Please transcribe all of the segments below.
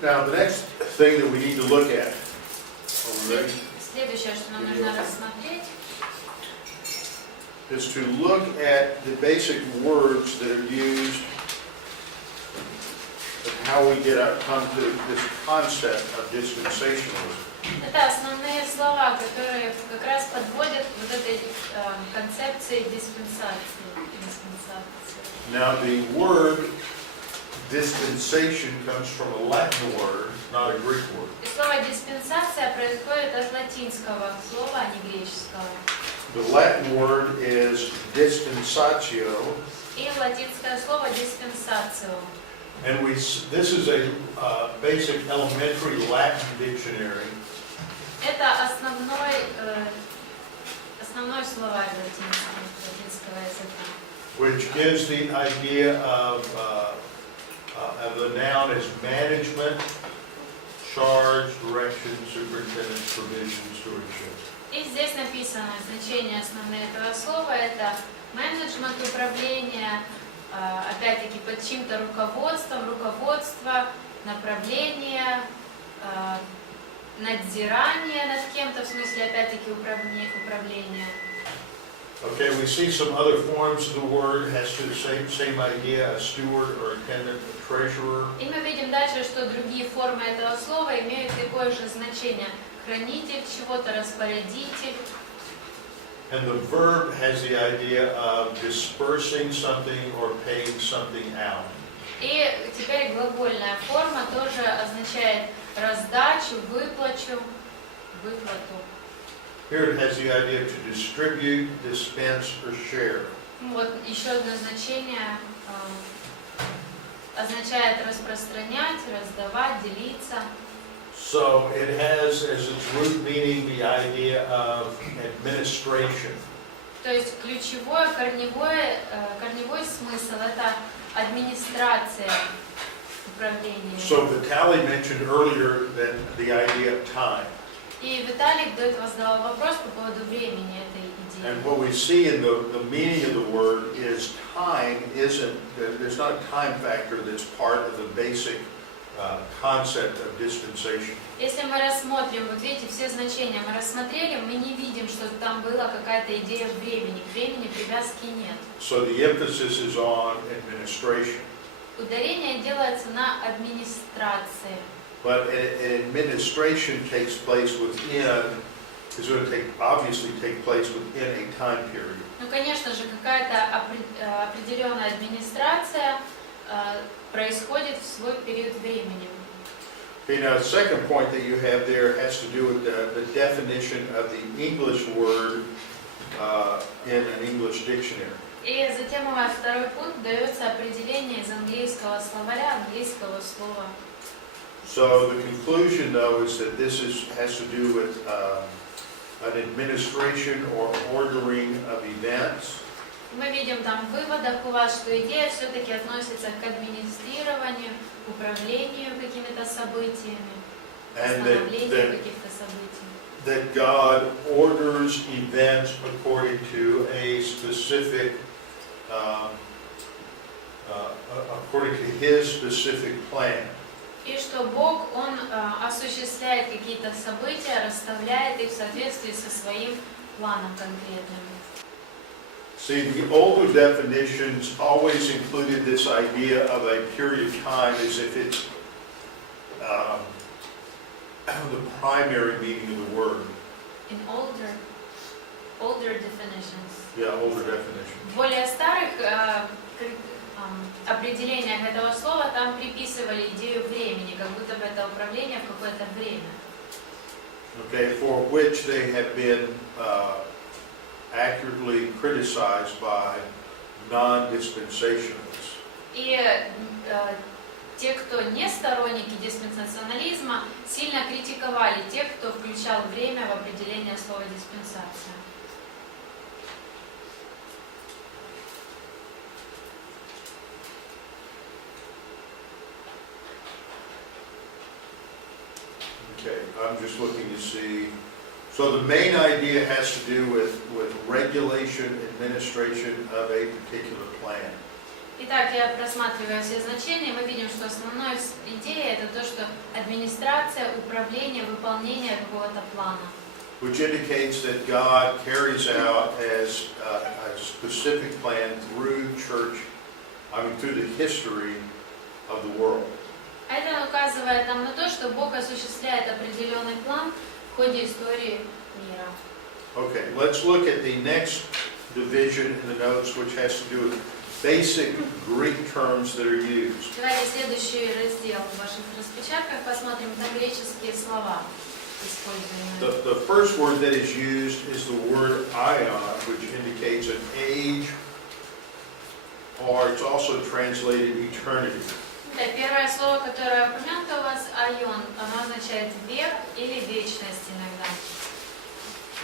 Now, the next thing that we need to look at, are we ready? Следующее, что нам нужно рассмотреть, Is to look at the basic words that are used and how we come to this concept of dispensationalism. это основные слова, которые как раз подводят вот этой концепции диспенсации. Now, the word dispensation comes from a Latin word, not a Greek word. И слово диспенсация происходит от латинского слова, а не греческого. The Latin word is dispensatio, И латинское слово диспенсацио. and this is a basic elementary Latin dictionary. Это основной словарь латинского языка. Which gives the idea of the noun as management, charge, direction, superintendence, provision, stewardship. И здесь написано значение основное этого слова. Это менеджмент, управление, опять-таки под чьим-то руководством, руководство, направление, надзирание над кем-то, в смысле опять-таки управление. Okay, we see some other forms of the word has the same idea, a steward or attendant, a treasurer. И мы видим дальше, что другие формы этого слова имеют такое же значение. Хранитель чего-то, распорядитель. And the verb has the idea of dispersing something or paying something out. И теперь глагольная форма тоже означает раздачу, выплату. Here it has the idea to distribute, dispense, or share. Вот еще одно значение означает распространять, раздавать, делиться. So it has as its root meaning the idea of administration. То есть корневой смысл это администрация, управление. So Vitaly mentioned earlier that the idea of time. И Виталик до этого задал вопрос по поводу времени этой идеи. And what we see in the meaning of the word is time there's not a time factor that's part of the basic concept of dispensation. Если мы рассмотрим, вот видите, все значения мы рассмотрели, мы не видим, что там была какая-то идея времени. К времени привязки нет. So the emphasis is on administration. Ударение делается на администрации. But an administration takes place is going to obviously take place within a time period. Ну, конечно же, какая-то определенная администрация происходит в свой период времени. Okay, now the second point that you have there has to do with the definition of the English word in an English dictionary. И затем у вас второй пункт дается определение из английского словаря, английского слова. So the conclusion, though, is that this has to do with an administration or ordering of events. Мы видим там в выводах у вас, что идея все-таки относится к администрированию, к управлению какими-то событиями, восстановлению каких-то событий. That God orders events according to a specific, according to His specific plan. И что Бог, Он осуществляет какие-то события, расставляет их в соответствии со своим планом конкретным. See, the older definitions always included this idea of a period of time as if it's the primary meaning of the word. In older definitions. Yeah, older definitions. В более старых определениях этого слова там приписывали идею времени, как будто бы это управление в какое-то время. Okay, for which they have been accurately criticized by non-dispensationalists. И те, кто не сторонники диспенсационализма, сильно критиковали тех, кто включал время в определение слова диспенсация. Okay, I'm just looking to see. So the main idea has to do with regulation, administration of a particular plan. Итак, я просматриваю все значения, мы видим, что основная идея это то, что администрация, управление, выполнение какого-то плана. which indicates that God carries out as a specific plan through through the history of the world. Это указывает нам на то, что Бог осуществляет определенный план в ходе истории мира. Okay, let's look at the next division in the notes, which has to do with basic Greek terms that are used. Давайте следующий раздел в ваших распечатках посмотрим на греческие слова, используемые. The first word that is used is the word ion, which indicates an age, or it's also translated eternity. Это первое слово, которое упомянуто у вас, айон, оно означает век или вечность иногда.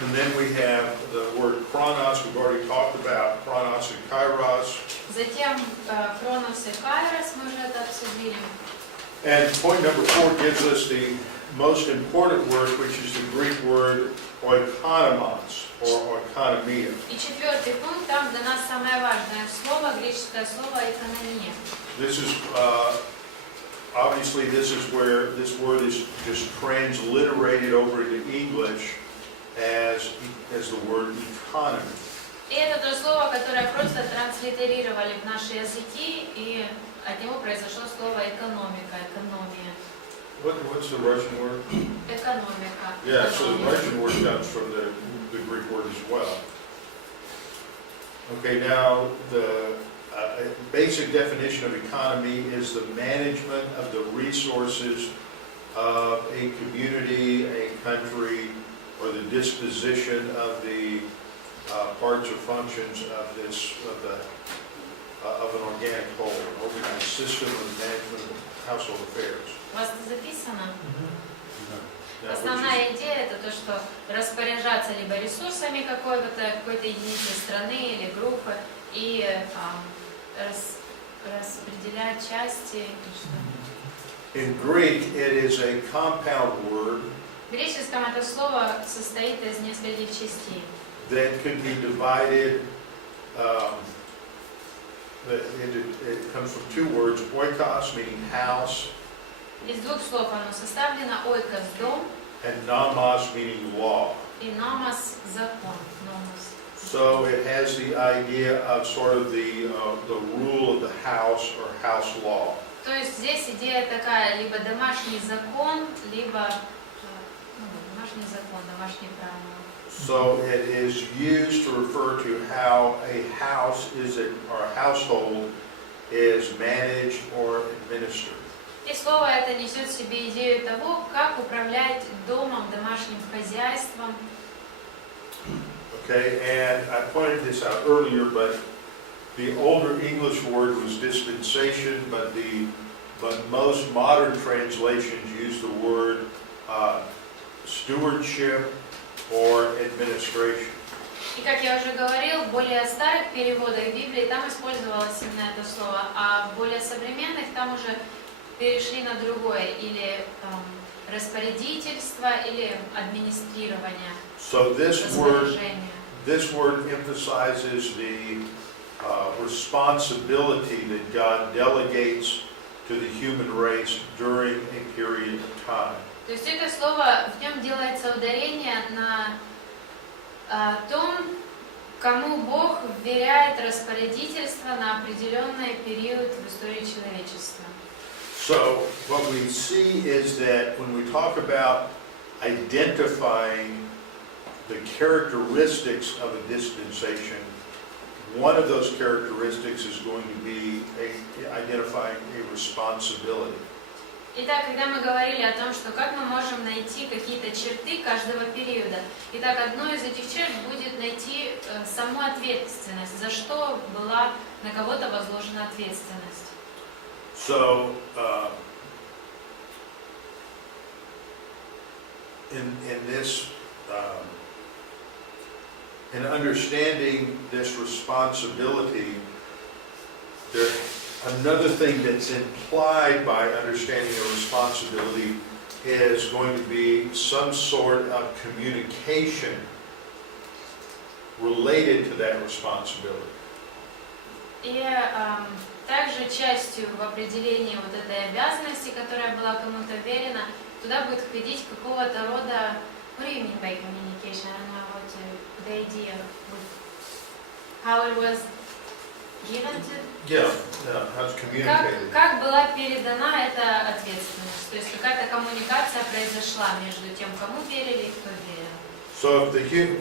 And then we have the word chronos. We've already talked about chronos and kairos. Затем хронос и кайрос, мы уже это обсудили. And point number 4 gives us the most important word, which is the Greek word oikonomos, or oikonomia. И четвертый пункт, там для нас самое важное слово, греческое слово экономия. This is, obviously this is where this word is just transliterated over into English as the word economy. И это то слово, которое просто транслитерировали в наши языки, и от него произошло слово экономика, экономия. What's the Russian word? Экономика. Yeah, so the Russian word comes from the Greek word as well. Okay, now the basic definition of economy is the management of the resources of a community, a country, or the disposition of the parts or functions of an organic whole, an organized system of management of household affairs. У вас это записано? Now, Основная идея это то, что распоряжаться либо ресурсами какой-то единицы страны или группы и распределять части. in Greek, it is a compound word В греческом это слово состоит из нескольких частей. that could be divided. It comes from two words: oikos, meaning house, Из двух слов оно составлено: ойкос – дом, and nomos, meaning law. и номос – закон. Номос. So it has the idea of sort of the rule of the house or house law. То есть здесь идея такая: либо домашний закон, либо домашний закон, домашние правила. So it is used to refer to how a house or a household is managed or administered. И слово это несет в себе идею того, как управлять домом, домашним хозяйством. Okay, and I pointed this out earlier, but the older English word was dispensation, but most modern translations use the word stewardship or administration. И как я уже говорил, в более старых переводах Библии там использовалось именно это слово, а в более современных там уже перешли на другое, или распорядительство, или администрирование. So this word emphasizes the responsibility that God delegates to the human race during a period of time. То есть это слово, в нем делается ударение на том, кому Бог вверяет распорядительство на определенный период в истории человечества. So what we see is that when we talk about identifying the characteristics of a dispensation, one of those characteristics is going to be identifying a responsibility. Итак, когда мы говорили о том, что как мы можем найти какие-то черты каждого периода, итак, одной из этих черт будет найти саму ответственность, за что была на кого-то возложена ответственность. So, in understanding this responsibility, another thing that's implied by understanding a responsibility is going to be some sort of communication related to that responsibility. И также частью в определении вот этой обязанности, которая была кому-то верена, туда будет входить какого-то рода what do you mean by communication? I don't know what the idea how it was given to Yeah, how it's communicated. как была передана эта ответственность, то есть какая-то коммуникация произошла между тем, кому верили и кто верил. So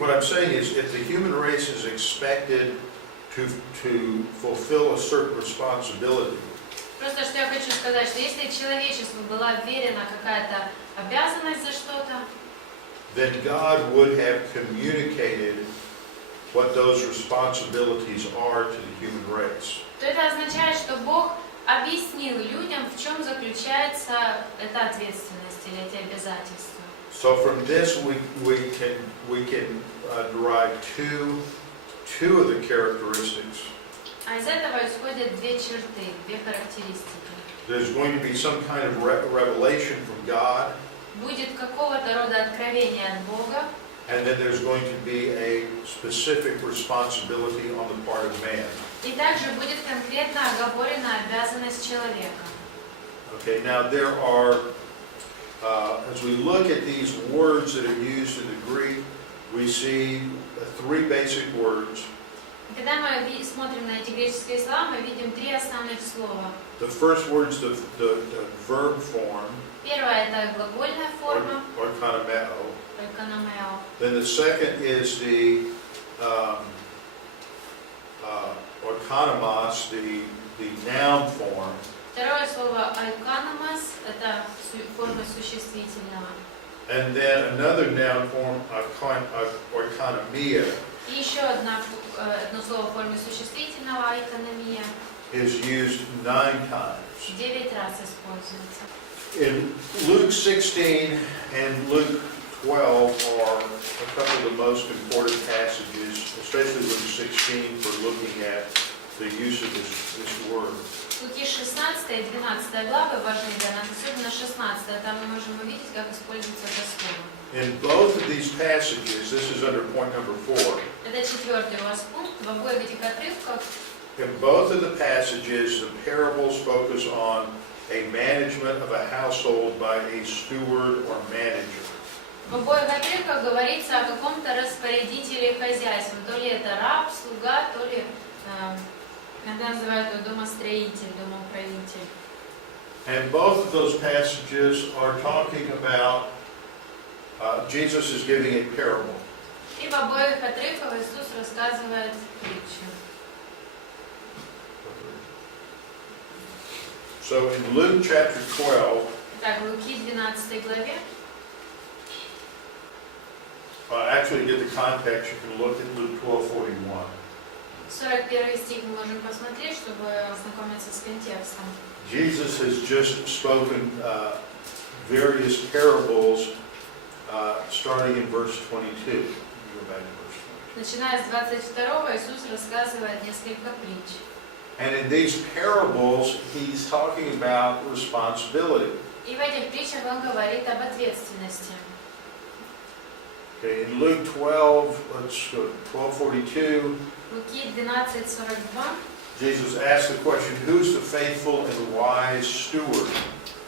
what I'm saying is, if the human race is expected to fulfill a certain responsibility, Просто что я хочу сказать, что если человечеству была верена какая-то обязанность за что-то, then God would have communicated what those responsibilities are to the human race. то это означает, что Бог объяснил людям, в чем заключается эта ответственность или эти обязательства. So from this we can derive two of the characteristics. А из этого исходят две черты, две характеристики. There's going to be some kind of revelation from God, Будет какого-то рода откровение от Бога, and then there's going to be a specific responsibility on the part of man. и также будет конкретно оговорена обязанность человека. Okay, now there are, as we look at these words that are used in the Greek, we see three basic words. Когда мы смотрим на эти греческие слова, мы видим три основных слова. The first word is the verb form, Первое – это глагольная форма, oikonomeo. oikonomeo. Then the second is the oikonomos, the noun form. Второе слово oikonomos – это форма существительного. And then another noun form, oikonomia, И еще одно слово в форме существительного, oikonomia, is used 9 times. 9 раз используется. In Luke 16 and Luke 12 are a couple of the most important passages, especially Luke 16 for looking at the use of this word. Луки 16 и 12 главы важны для нас, особенно 16, там мы можем увидеть, как используется это слово. In both of these passages, this is under point number 4. Это четвертый у вас пункт. В обоих этих отрывках, In both of the passages, the parables focus on a management of a household by a steward or manager. в обоих отрывках говорится о каком-то распорядителе хозяйства. То ли это раб, слуга, то ли иногда называют его домостроитель, домоуправитель. And both of those passages are talking about Jesus is giving a parable. И в обоих отрывках Иисус рассказывает притчу. So in Luke chapter 12, Итак, в Луки 12 главе, actually to get the context, you can look at Luke 12:41. 41 стих мы можем посмотреть, чтобы ознакомиться с контекстом. Jesus has just spoken various parables starting in verse 22. You go back to verse 22. Начиная с 22 Иисус рассказывает несколько притч. And in these parables, he's talking about responsibility. И в этих притчах он говорит об ответственности. Okay, in Luke 12, let's go 12:42. Луки 12:42 Jesus asked the question, who's the faithful and wise steward,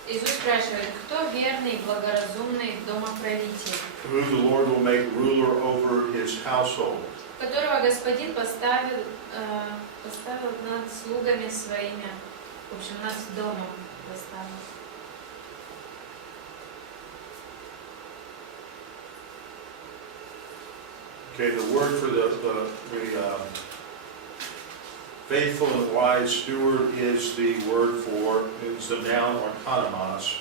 Иисус спрашивает, кто верный и благоразумный домоправитель, who the Lord will make ruler over his household? которого Господин поставил над слугами своими, в общем, над домом поставил. Okay, the word for the faithful and wise steward is the noun oikonomos,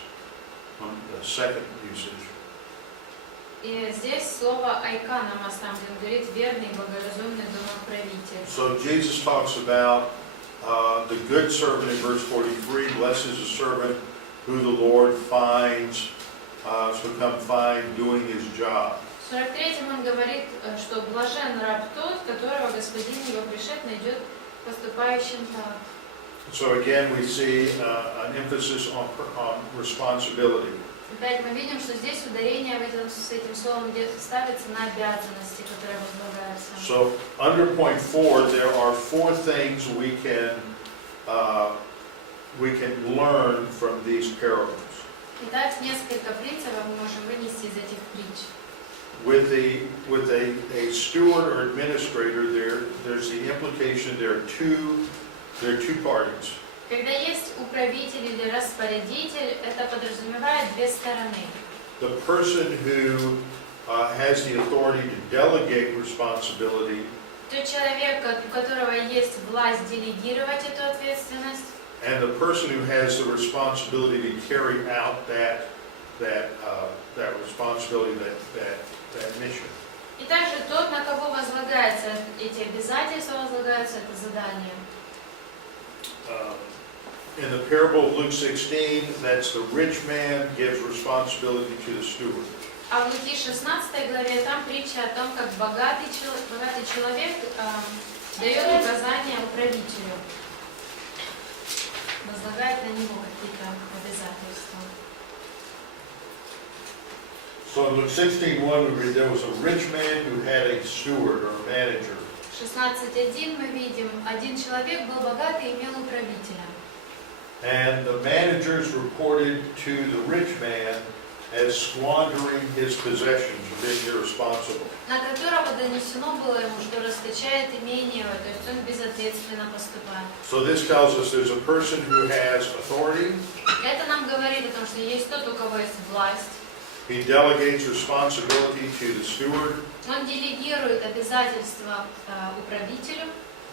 the second usage. И здесь слово «айканомос», там, где он говорит «верный, благоразумный домоправитель». So Jesus talks about the good servant in verse 43, blessed is the servant who the Lord finds, come find doing his job. В 43-м он говорит, что блажен раб тот, которого Господин его пришед найдет поступающим так. So again we see an emphasis on responsibility. Опять мы видим, что здесь ударение с этим словом ставится на обязанности, которые возлагаются. So, under point 4, there are 4 things we can learn from these parables. Итак, несколько принципов мы можем вынести из этих притч. With a steward or administrator, there's the implication there are two parties. Когда есть управитель или распорядитель, это подразумевает две стороны. The person who has the authority to delegate responsibility, Тот человек, у которого есть власть делегировать эту ответственность, and the person who has the responsibility to carry out that responsibility, that mission. и также тот, на кого возлагаются эти обязательства, возлагаются это задание. In the parable of Luke 16, that's the rich man gives responsibility to the steward. А в Луки 16 главе там притча о том, как богатый человек дает указания управителю, возлагает на него какие-то обязательства. So in Luke 16:1 we read there was a rich man who had a steward or a manager. 16:1 мы видим, один человек был богатый и имел управителя. And the managers reported to the rich man as squandering his possessions or being irresponsible. На которого донесено было ему, что расточает имение, то есть он безответственно поступает. So this tells us there's a person who has authority. Это нам говорит о том, что есть тот, у кого есть власть. He delegates responsibility to the steward. Он делегирует обязательства управителю.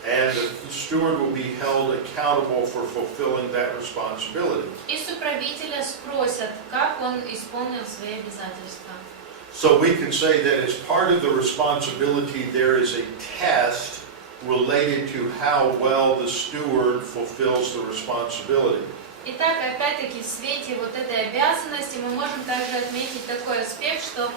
And the steward will be held accountable for fulfilling that responsibility. И с управителя спросят, как он исполнил свои обязательства. So we can say that as part of the responsibility, there is a test related to how well the steward fulfills the responsibility. Итак, опять-таки, в свете вот этой обязанности мы можем также отметить такой аспект, что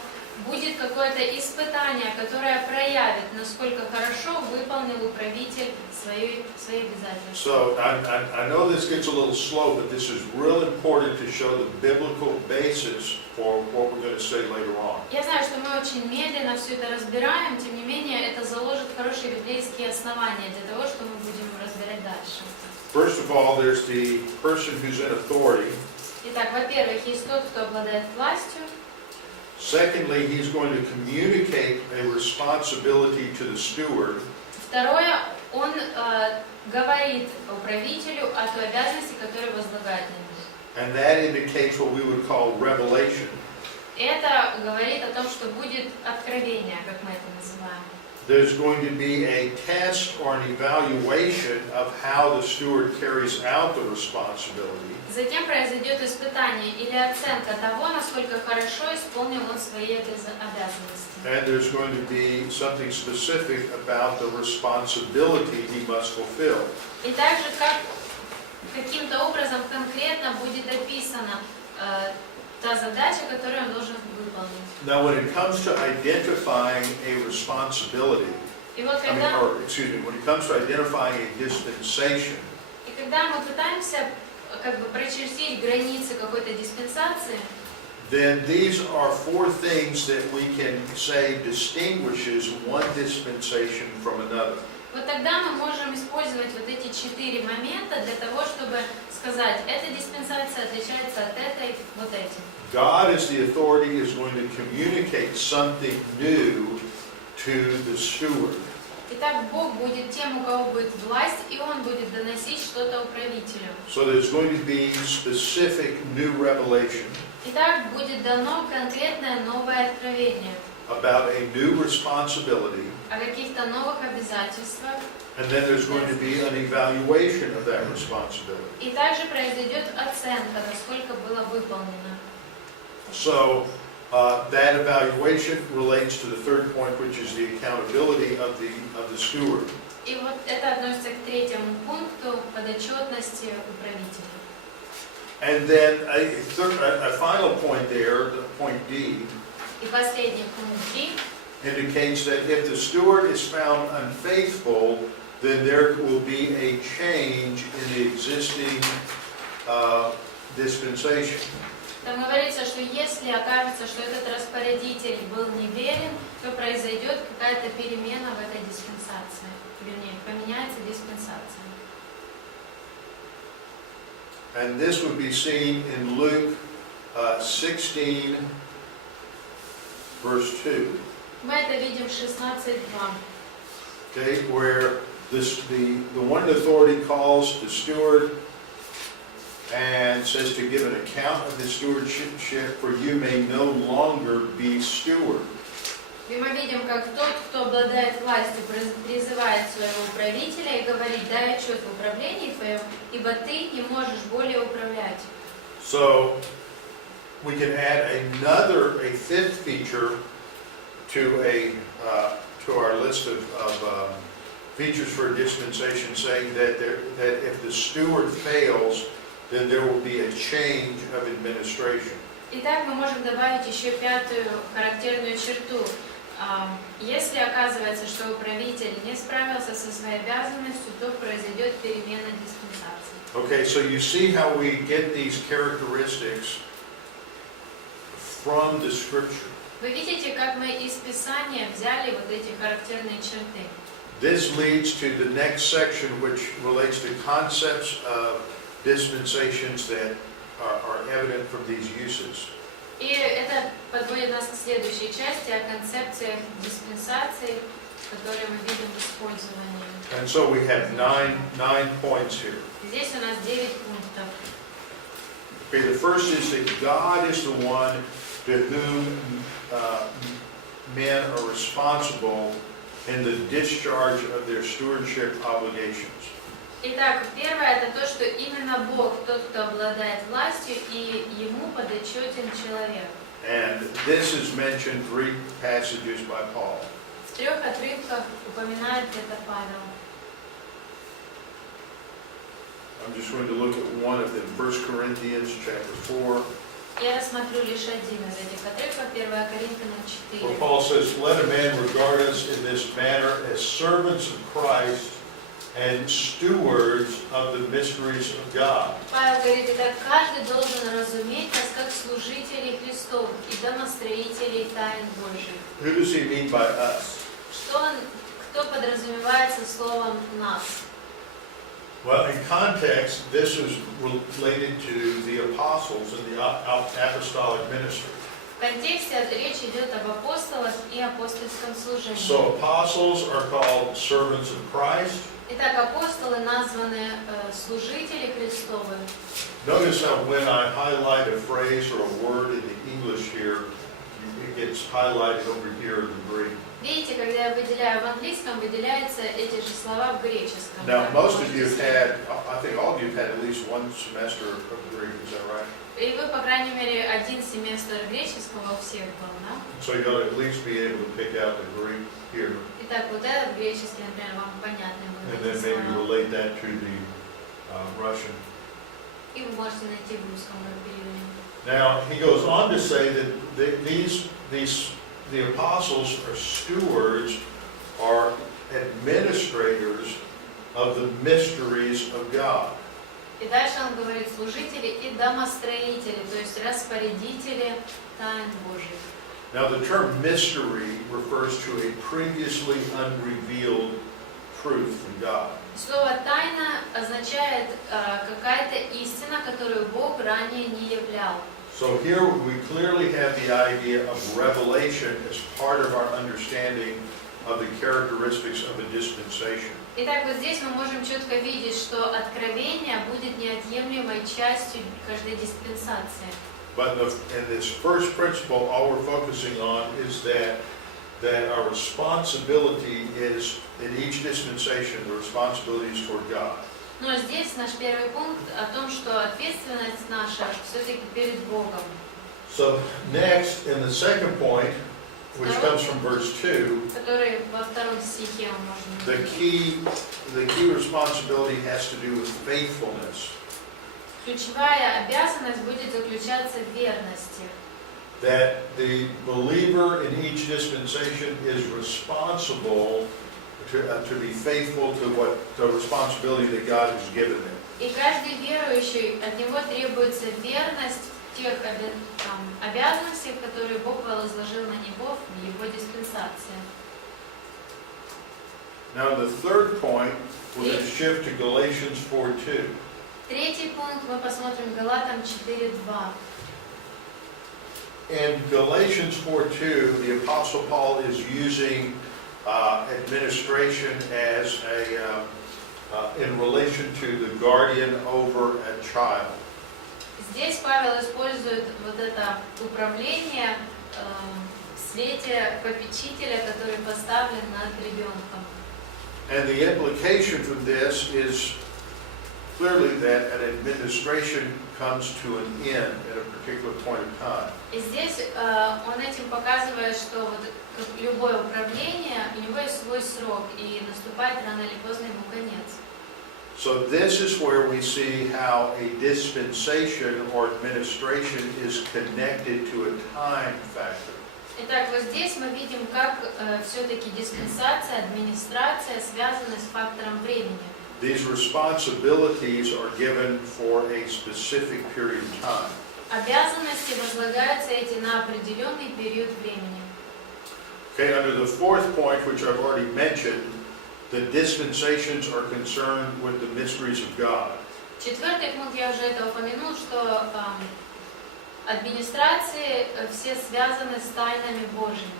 будет какое-то испытание, которое проявит, насколько хорошо выполнил управитель свои обязательства. So I know this gets a little slow, but this is real important to show the biblical basis for what we're going to say later on. Я знаю, что мы очень медленно все это разбираем, тем не менее, это заложит хорошие библейские основания для того, что мы будем разбирать дальше. First of all, there's the person who's in authority. Итак, во-первых, есть тот, кто обладает властью. Secondly, he's going to communicate a responsibility to the steward. Второе, он говорит управителю о той обязанности, которую возлагает на него. And that indicates what we would call revelation. Это говорит о том, что будет откровение, как мы это называем. There's going to be a test or an evaluation of how the steward carries out the responsibility. Затем произойдет испытание или оценка того, насколько хорошо исполнил он свои обязанности. And there's going to be something specific about the responsibility he must fulfill. И также каким-то образом конкретно будет описана та задача, которую он должен выполнить. Now, when it comes to identifying a responsibility, И вот when it comes to identifying a dispensation, и когда мы пытаемся как бы прочертить границы какой-то диспенсации, then these are 4 things that we can say distinguishes one dispensation from another. вот тогда мы можем использовать вот эти 4 момента для того, чтобы сказать, эта диспенсация отличается от этой вот этим. God, as the authority, is going to communicate something new to the steward. Итак, Бог будет тем, у кого будет власть, и Он будет доносить что-то управителю. So there's going to be specific new revelation Итак, будет дано конкретное новое откровение about a new responsibility, о каких-то новых обязательствах, and then there's going to be an evaluation of that responsibility. и также произойдет оценка, насколько было выполнено. So that evaluation relates to the third point, which is the accountability of the steward. И вот это относится к третьему пункту подотчетности управителя. And then a final point there, the point D, И последний пункт D indicates that if the steward is found unfaithful, then there will be a change in the existing dispensation. Там говорится, что если окажется, что этот распорядитель был неверен, то произойдет какая-то перемена в этой диспенсации. Вернее, поменяется диспенсация. And this would be seen in Luke 16, verse 2. Мы это видим в 16:2. Okay, where the one in authority calls the steward and says to give an account of his stewardship, for you may no longer be steward. И мы видим, как тот, кто обладает властью, призывает своего управителя и говорит: дай отчет в управлении твоем, ибо ты не можешь более управлять. So we can add a fifth feature to our list of features for a dispensation, saying that if the steward fails, then there will be a change of administration. Итак, мы можем добавить еще пятую характерную черту. Если оказывается, что управитель не справился со своей обязанностью, то произойдет перемена диспенсации. Okay, so you see how we get these characteristics from the Scripture. Вы видите, как мы из Писания взяли вот эти характерные черты. This leads to the next section, which relates to concepts of dispensations that are evident from these uses. И это подводит нас к следующей части, о концепциях диспенсации, которые мы видим в использовании. And so we have nine points here. Здесь у нас 9 пунктов. Okay, the first is that God is the one to whom men are responsible in the discharge of their stewardship obligations. Итак, первое это то, что именно Бог тот, кто обладает властью, и ему подотчетен человек. And this is mentioned 3 passages by Paul. В 3 отрывках упоминает это Павел. I'm just going to look at one of them, 1 Corinthians chapter 4. Я рассмотрю лишь один из этих отрывков, 1 Коринфянам 4. Where Paul says, let a man regard us in this manner as servants of Christ and stewards of the mysteries of God. Павел говорит, итак, каждый должен разуметь нас как служителей Христов и домостроителей тайн Божьих. Who does he mean by us? Кто подразумевается словом «нас»? Well, in context, this is related to the apostles and the apostolic ministry. В контексте речь идет об апостолах и апостольском служении. So apostles are called servants of Christ. Итак, апостолы названы служители Христовы. Notice how when I highlight a phrase or a word in the English here, it gets highlighted over here in the Greek. Видите, когда я выделяю в английском, выделяются эти же слова в греческом. Now, most of you have had, I think all of you have had at least one semester of Greek, is that right? И вы, по крайней мере, один семестр греческого у всех был, да? So you ought to at least be able to pick out the Greek here, Итак, вот этот греческий, например, вам понятны and будут then эти maybe слова. relate that to the Russian. И вы можете найти в русском переводе. Now, he goes on to say that the apostles are stewards, are administrators of the mysteries of God. И дальше он говорит служители и домостроители, то есть распорядители тайн Божьих. Now, the term mystery refers to a previously unrevealed truth from God. Слово «тайна» означает какая-то истина, которую Бог ранее не являл. So here we clearly have the idea of revelation as part of our understanding of the characteristics of a dispensation. Итак, вот здесь мы можем четко видеть, что откровение будет неотъемлемой частью каждой диспенсации. But in this first principle, all we're focusing on is that our responsibility is, in each dispensation, the responsibility is toward God. Но здесь наш первый пункт о том, что ответственность наша все-таки перед Богом. So next, in the second point, which comes from verse 2, Который во втором стихе мы можем увидеть. the key responsibility has to do with faithfulness. Ключевая обязанность будет заключаться в верности. That the believer in each dispensation is responsible to be faithful to what the responsibility that God has given them. И каждый верующий, от него требуется верность тех обязанностях, которые Бог возложил на него в его диспенсации. Now the third point, we're going to shift to Galatians 4:2. Третий пункт мы посмотрим Галатам 4:2. In Galatians 4:2, the Apostle Paul is using administration as in relation to the guardian over a child. Здесь Павел использует вот это управление в свете попечителя, который поставлен над ребенком. And the implication from this is clearly that an administration comes to an end at a particular point in time. И здесь он этим показывает, что вот любое управление, у него есть свой срок, и наступает рано или поздно ему конец. So this is where we see how a dispensation or administration is connected to a time factor. Итак, вот здесь мы видим, как все-таки диспенсация, администрация связаны с фактором времени. These responsibilities are given for a specific period of time. Обязанности возлагаются эти на определенный период времени. Okay, under the fourth point, which I've already mentioned, the dispensations are concerned with the mysteries of God. Четвертый пункт, я уже это упомянул, что администрации все связаны с тайнами Божьими.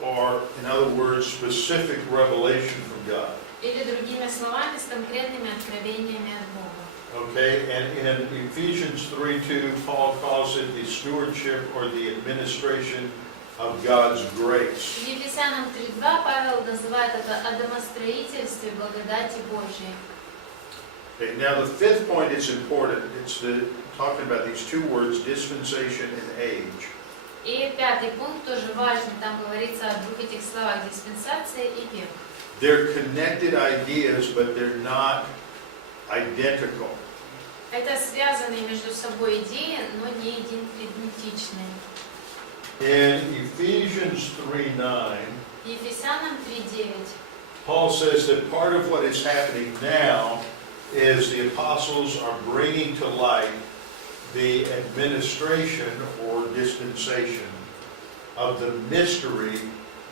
Or, in other words, specific revelation from God. Или другими словами, с конкретными откровениями от Бога. Okay, and in Ephesians 3:2, Paul calls it the stewardship or the administration of God's grace. В Ефесянам 3:2 Павел называет это о домостроительстве благодати Божьей. Okay, now the fifth point is important. It's talking about these two words, dispensation and age. И пятый пункт тоже важный. Там говорится о двух этих словах: диспенсация и век. They're connected ideas, but they're not identical. Это связанные между собой идеи, но не идентичные. In Ephesians 3:9, Ефесянам 3:9 Paul says that part of what is happening now is the apostles are bringing to light the administration or dispensation of the mystery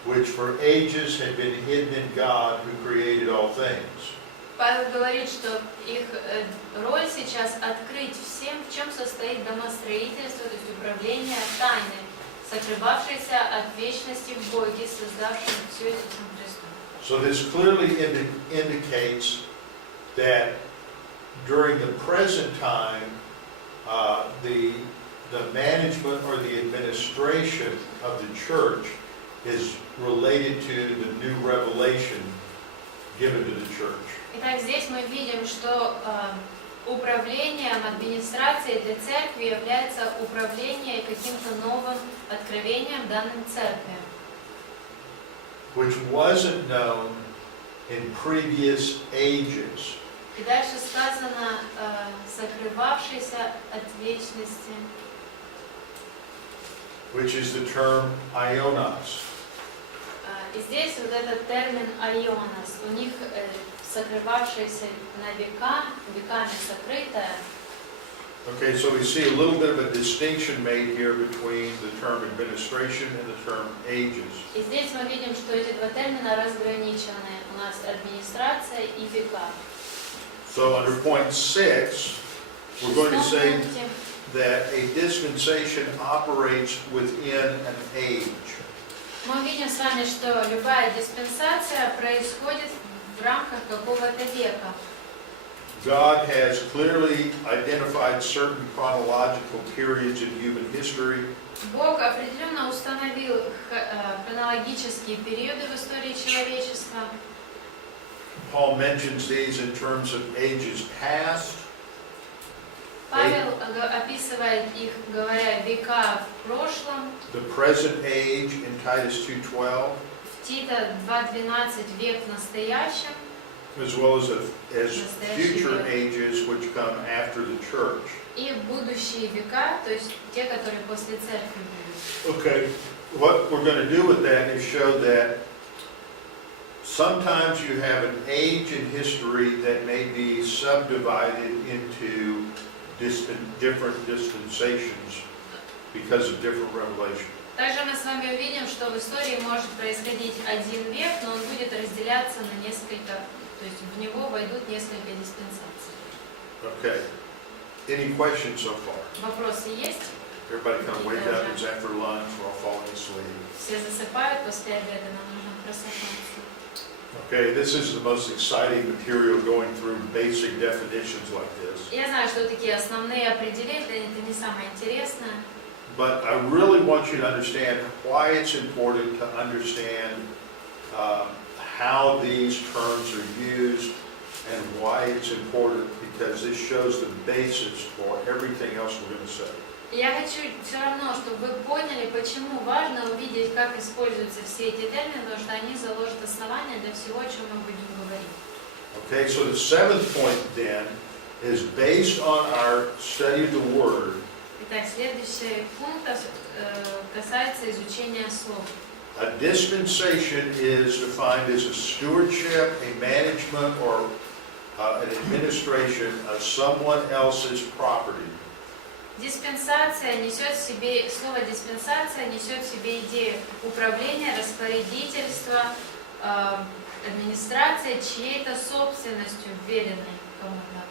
which for ages had been hidden in God who created all things. Павел говорит, что их роль сейчас открыть всем, в чем состоит домостроительство, то есть управление тайной, сокрывавшейся от вечности в Боге, создавшем все Иисусом Христом. So this clearly indicates that during the present time, the management or the administration of the church is related to the new revelation given to the church. Итак, здесь мы видим, что управлением, администрацией для церкви является управление каким-то новым откровением данным церкви, Which wasn't known in previous ages. и дальше сказано сокрывавшийся от вечности, Which is the term ionos. И здесь вот этот термин «айонос», у них сокрывавшийся на века, веками сокрытое. Okay, so we see a little bit of a distinction made here between the term administration and the term ages. И здесь мы видим, что эти два термина разграничены. У нас администрация и века. So under point 6, we're going to say that a dispensation operates within an age. Мы видим с вами, что любая диспенсация происходит в рамках какого-то века. God has clearly identified certain chronological periods in human history. Бог определенно установил хронологические периоды в истории человечества. Paul mentions these in terms of ages past, Павел описывает их, говоря, века в прошлом, the present age in Titus 2:12, в Тита 2:12 век в настоящем, as well as future ages which come after the church. и будущие века, то есть те, которые после церкви будут. Okay, what we're going to do with that is show that sometimes you have an age in history that may be subdivided into different dispensations because of different revelation. Также мы с вами увидим, что в истории может происходить один век, но он будет разделяться на несколько, то есть в него войдут несколько диспенсаций. Okay. Any questions so far? Вопросы есть? Everybody kind of wake up, it's after lunch, we're all falling asleep. Все засыпают после обеда, нам нужно просыпаться. Okay, this is the most exciting material going through basic definitions like this. Я знаю, что такие основные определения, это не самое интересное. But I really want you to understand why it's important to understand how these terms are used and why it's important, because this shows the basis for everything else we're going to say. Я хочу все равно, чтобы вы поняли, почему важно увидеть, как используются все эти термины, потому что они заложат основания для всего, о чем мы будем говорить. Okay, so the seventh point then is based on our study of the Word. Итак, следующий пункт касается изучения слов. A dispensation is defined as a stewardship, a management, or an administration of someone else's property. Диспенсация несет в себе, слово диспенсация несет в себе идею управления, распорядительства, администрации чьей-то собственностью, вверенной кому-то.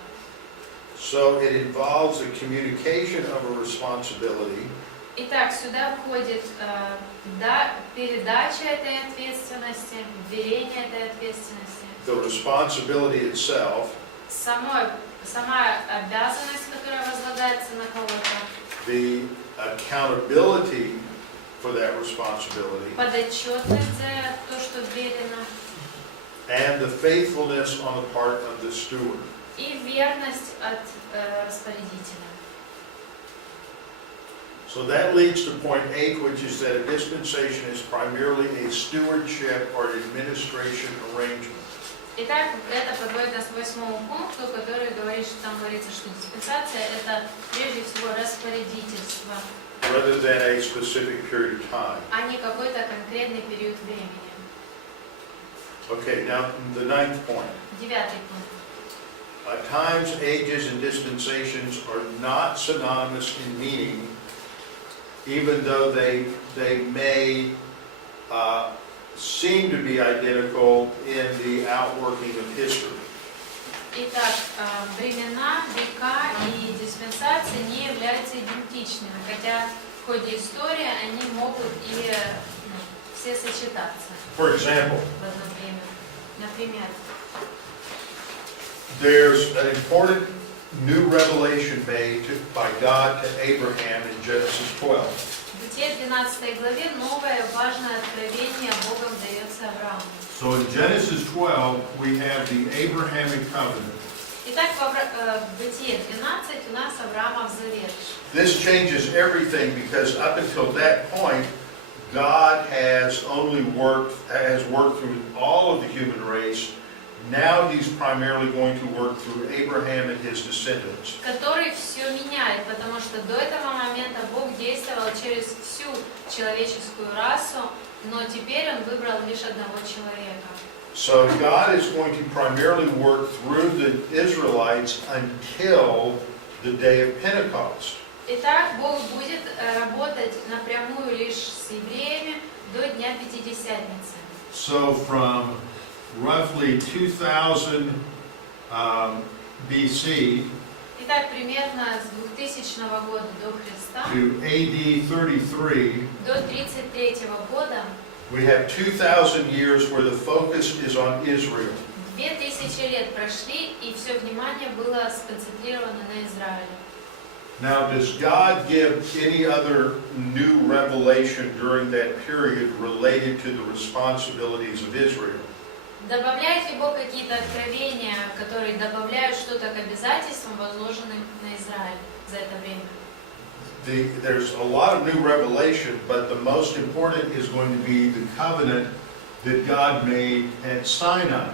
So it involves the communication of a responsibility. Итак, сюда входит передача этой ответственности, вверение этой ответственности. The responsibility itself, Сама обязанность, которая возлагается на кого-то, the accountability for that responsibility, подотчетность за то, что вверено, and the faithfulness on the part of the steward. и верность от распорядителя. So that leads to point 8, which is that a dispensation is primarily a stewardship or an administration arrangement. Итак, это подводит нас к 8-му пункту, который говорит, что там говорится, что диспенсация – это прежде всего распорядительство, Rather than a specific period of time. а не какой-то конкретный период времени. Okay, now the 9th point. 9-й пункт. Times, ages, and dispensations are not synonymous in meaning, even though they may seem to be identical in the outworking of history. Итак, времена, века и диспенсации не являются идентичными, хотя в ходе истории они могут и все сочетаться For example, в одно время. Например, there's an important new revelation made by God to Abraham in Genesis 12. в Бытие 12 главе новое важное откровение Богом дается Аврааму. So in Genesis 12, we have the Abrahamic covenant. Итак, в Бытие 12 у нас Авраамов завет. This changes everything because up until that point, God has worked through all of the human race. Now He's primarily going to work through Abraham and his descendants. Который все меняет, потому что до этого момента Бог действовал через всю человеческую расу, но теперь Он выбрал лишь одного человека. So God is going to primarily work through the Israelites until the day of Pentecost. Итак, Бог будет работать напрямую лишь с евреями до Дня Пятидесятницы. So from roughly 2000 BC Итак, примерно с 2000 года до Христа to AD 33, до 33 года we have 2,000 years where the focus is on Israel. 2000 лет прошли, и все внимание было сконцентрировано на Израиле. Now, does God give any other new revelation during that period related to the responsibilities of Israel? Добавляет ли Бог какие-то откровения, которые добавляют что-то к обязательствам, возложенным на Израиль за это время? There's a lot of new revelation, but the most important is going to be the covenant that God made at Sinai.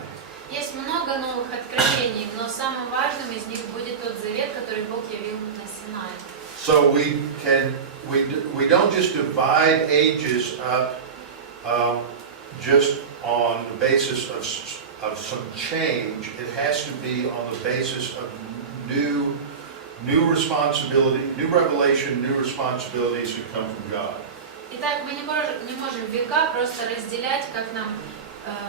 Есть много новых откровений, но самым важным из них будет тот завет, который Бог явил на Синае. So we don't just divide ages up just on the basis of some change. It has to be on the basis of new new responsibility, new revelation, new responsibilities that come from God. Итак, мы не можем века просто разделять, как нам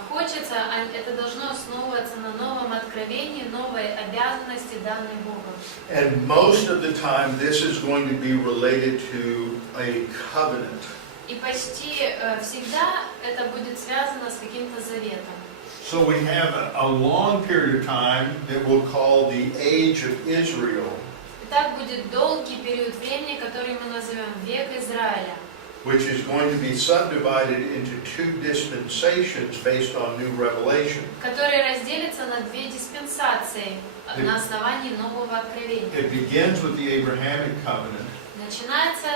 хочется, а это должно основываться на новом откровении, новой обязанности, данной Богом. And most of the time, this is going to be related to a covenant. И почти всегда это будет связано с каким-то заветом. So we have a long period of time that we'll call the age of Israel, Итак, будет долгий период времени, который мы назовем век Израиля, which is going to be subdivided into two dispensations based on new revelation. который разделится на две диспенсации на основании нового откровения. It begins with the Abrahamic covenant, Начинается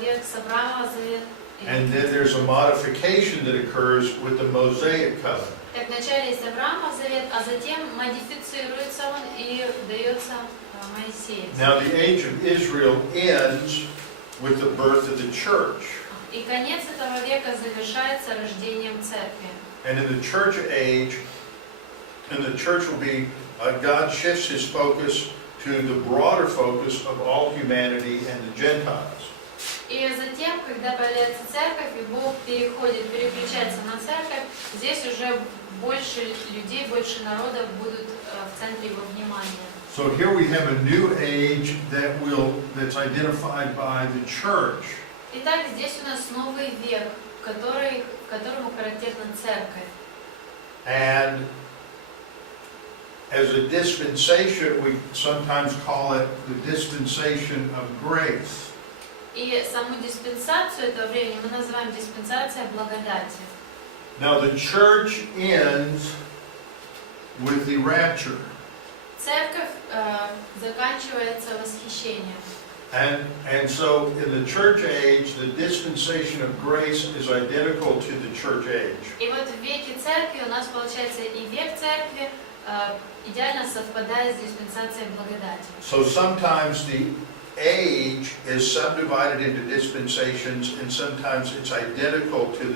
век с Авраама завет. and then there's a modification that occurs with the Mosaic covenant. Так, вначале есть Авраамов завет, а затем модифицируется он и дается Моисею. Now the age of Israel ends with the birth of the church. И конец этого века завершается рождением церкви. And in the church age, and the church will be, God shifts his focus to the broader focus of all humanity and the Gentiles. И затем, когда появляется церковь, и Бог переключается на церковь, здесь уже больше людей, больше народов будут в центре его внимания. So here we have a new age that's identified by the church. Итак, здесь у нас новый век, которому характерна церковь. And as a dispensation, we sometimes call it the dispensation of grace. И саму диспенсацию этого времени мы называем диспенсация благодати. Now the church ends with the rapture. Церковь заканчивается восхищением. And so in the church age, the dispensation of grace is identical to the church age. И вот в веке церкви у нас получается и век церкви идеально совпадает с диспенсацией благодати. So sometimes the age is subdivided into dispensations, and sometimes it's identical to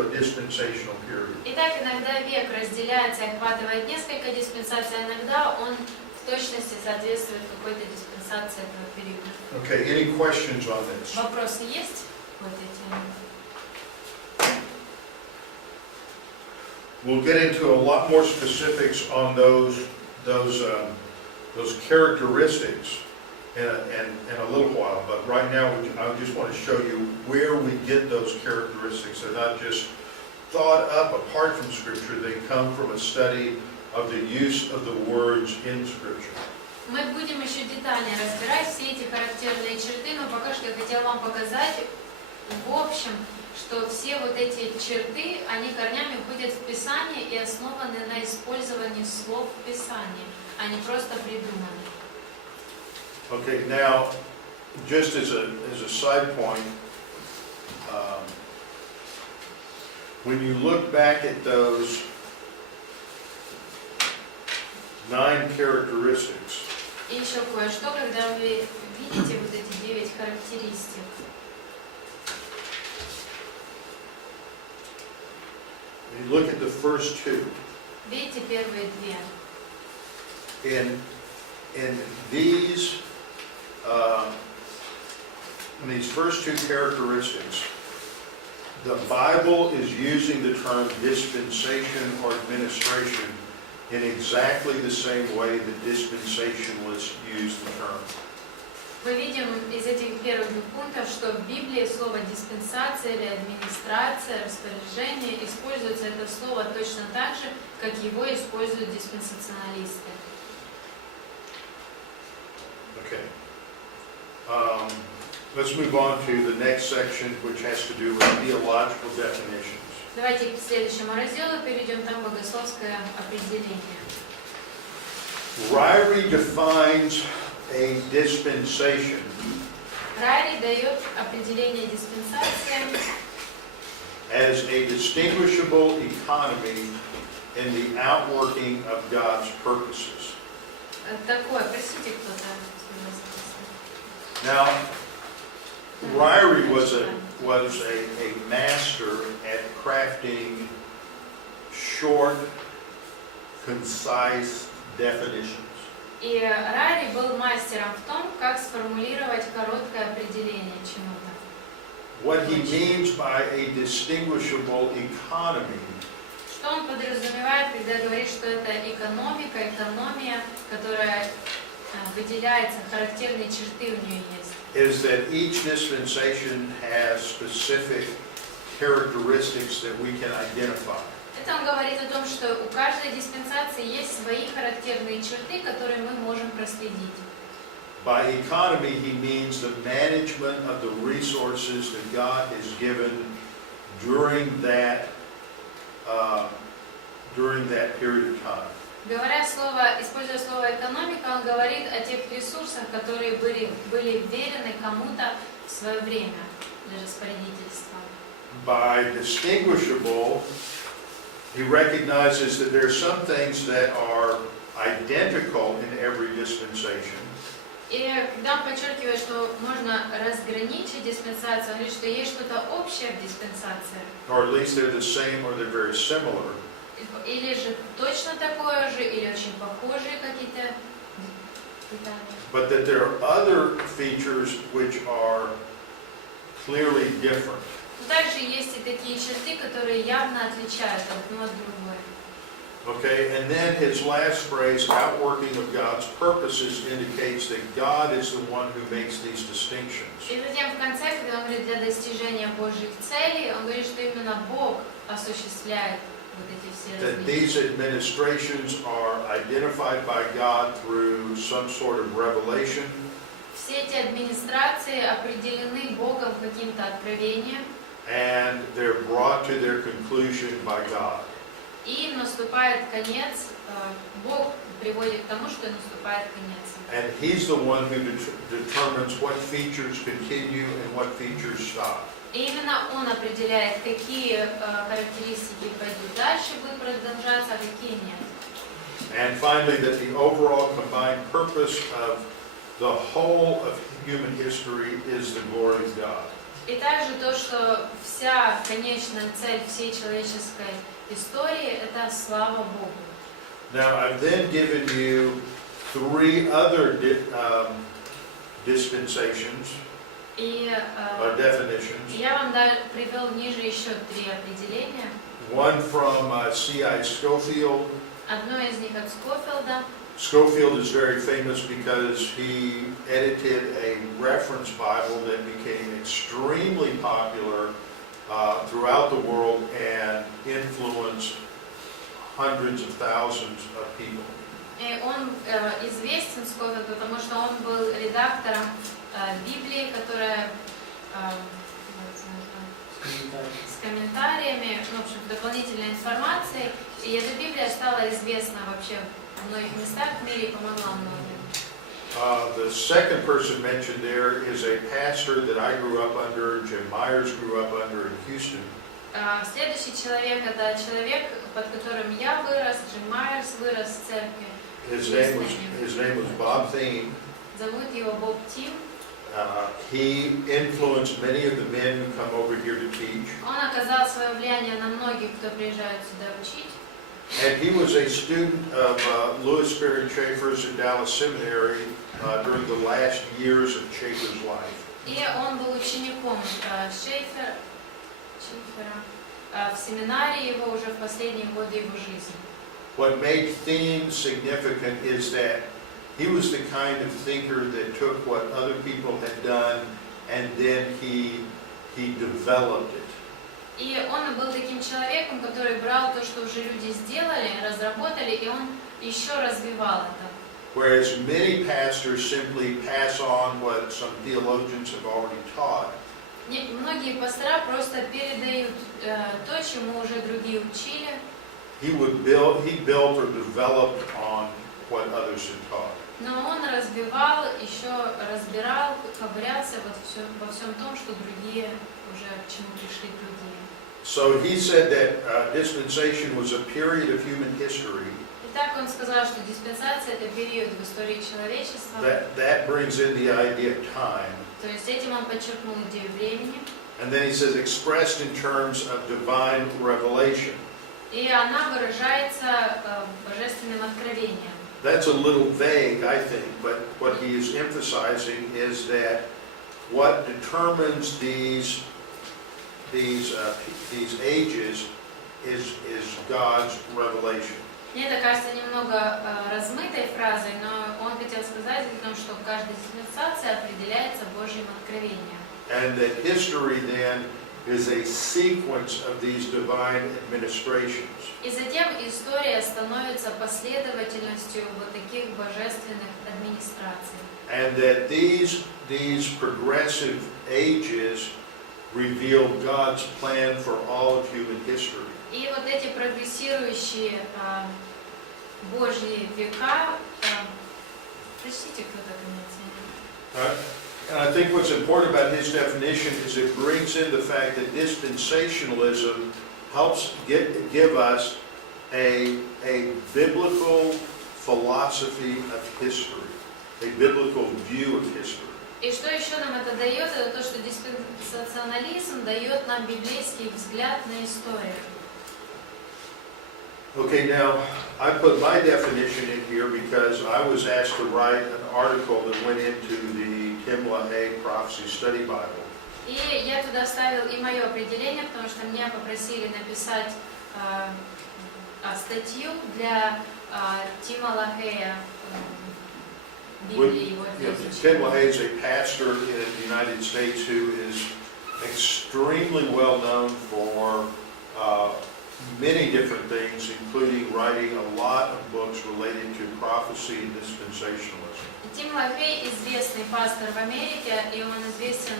a dispensational period. Итак, иногда век разделяется и охватывает несколько диспенсаций, а иногда он в точности соответствует какой-то диспенсации этого периода. Okay, any questions on this? Вопросы есть в этой теме? We'll get into a lot more specifics on those characteristics in a little while, but right now I just want to show you where we get those characteristics. They're not just thought up apart from Scripture, they come from a study of the use of the words in Scripture. Мы будем еще детальнее разбирать все эти характерные черты, но пока что я хотела вам показать в общем, что все вот эти черты, они корнями входят в Писание и основаны на использовании слов в Писании, а не просто придуманы. Okay, now, just as a side point, when you look back at those 9 characteristics, И еще кое-что, когда вы видите вот эти 9 характеристик, you look at the first 2. видите первые две. In these first 2 characteristics, the Bible is using the term dispensation or administration in exactly the same way the dispensationalists use the term. Мы видим из этих первых двух пунктов, что в Библии слово диспенсация или администрация, распоряжение, используется это слово точно так же, как его используют диспенсационалисты. Okay. Let's move on to the next section, which has to do with theological definitions. Давайте к следующему разделу перейдем, там богословское определение. Ryrie defines a dispensation Райри дает определение диспенсации as a distinguishable economy in the outworking of God's purposes. такое, простите, кто-то. Now, Ryrie was a master at crafting short, concise definitions. И Рари был мастером в том, как сформулировать короткое определение чему-то. What he means by a distinguishable economy Что он подразумевает, когда говорит, что это экономика, экономия, которая выделяется, характерные черты у нее есть. is that each dispensation has specific characteristics that we can identify. Это он говорит о том, что у каждой диспенсации есть свои характерные черты, которые мы можем проследить. By economy, he means the management of the resources that God has given during that period of time. Используя слово экономика, он говорит о тех ресурсах, которые были вверены кому-то в свое время для распорядительства. By distinguishable, he recognizes that there are some things that are identical in every dispensation. И когда он подчеркивает, что можно разграничить диспенсацию, он говорит, что есть что-то общее в диспенсации. Or at least they're the same or they're very similar. Или же точно такое же, или очень похожие какие-то детали. But that there are other features which are clearly different. Но также есть и такие черты, которые явно отличают одно от другой. Okay, and then his last phrase, outworking of God's purposes, indicates that God is the one who makes these distinctions. И затем в конце, когда он говорит для достижения Божьих целей, он говорит, что именно Бог осуществляет вот эти все That these различия. administrations are identified by God through some sort of revelation, Все эти администрации определены Богом каким-то откровением, and they're brought to their conclusion by God. и наступает конец, Бог приводит к тому, что наступает конец. And he's the one who determines what features continue and what features stop. И именно Он определяет, какие характеристики пойдут дальше, будут продолжаться, а какие нет. And finally, that the overall combined purpose of the whole of human history is the glory of God. И также то, что вся конечная цель всей человеческой истории – это слава Богу. Now, I've then given you three other dispensations, И definitions. я вам привел ниже еще 3 определения. One from C.I. Scofield. Одно из них от Скофилда. Scofield is very famous because he edited a reference Bible that became extremely popular throughout the world and influenced hundreds of thousands of people. И он известен Скофилд, потому что он был редактором Библии, которая с комментариями, в общем, дополнительной информацией. И эта Библия стала известна вообще в многих местах в мире и помогла многим. The second person mentioned there is a pastor that I grew up under, Jim Myers grew up under in Houston. Следующий человек – это человек, под которым я вырос, Джим Майерс вырос в церкви. His name was Bob Thien. Зовут его Боб Тим. He influenced many of the men who come over here to teach. Он оказал свое влияние на многих, кто приезжает сюда учить. And he was a student of Louis Sperry Chafer's at Dallas Seminary during the last years of Chafer's life. И он был учеником Шейфера в семинарии его уже в последние годы его жизни. What made Thien significant is that he was the kind of thinker that took what other people had done and then he developed it. И он был таким человеком, который брал то, что уже люди сделали, разработали, и он еще развивал это. Whereas many pastors simply pass on what some theologians have already taught. Многие пастора просто передают то, чему уже другие учили. He built or developed on what others had taught. Но он разбивал, еще разбирал, ковырялся во всем том, что другие уже к чему пришли другие. So he said that dispensation was a period of human history. Итак, он сказал, что диспенсация – это период в истории человечества. That brings in the idea of time. То есть этим он подчеркнул идею времени. And then he says expressed in terms of divine revelation. И она выражается божественным откровением. that's a little vague, I think, but what he is emphasizing is that what determines these ages is God's revelation. Мне это кажется немного размытой фразой, но он хотел сказать о том, что каждая диспенсация определяется Божьим откровением. And that history then is a sequence of these divine administrations. И затем история становится последовательностью вот таких божественных администраций. And that these progressive ages reveal God's plan for all of human history. И вот эти прогрессирующие Божьи века, прочтите, кто так имеется. And I think what's important about his definition is it brings in the fact that dispensationalism helps give us a biblical philosophy of history, a biblical view of history. И что еще нам это дает, это то, что диспенсационализм дает нам библейский взгляд на историю. Okay, now I put my definition in here because I was asked to write an article that went into the Tim LaHaye Prophecy Study Bible. И я туда вставил и мое определение, потому что меня попросили написать статью для Тима Лахея, Библии его Tim LaHaye is a pastor in the United States who is extremely well known for many different things, including writing a lot of books related to prophecy and dispensationalism. Тим Лахей известный пастор в Америке, и он известен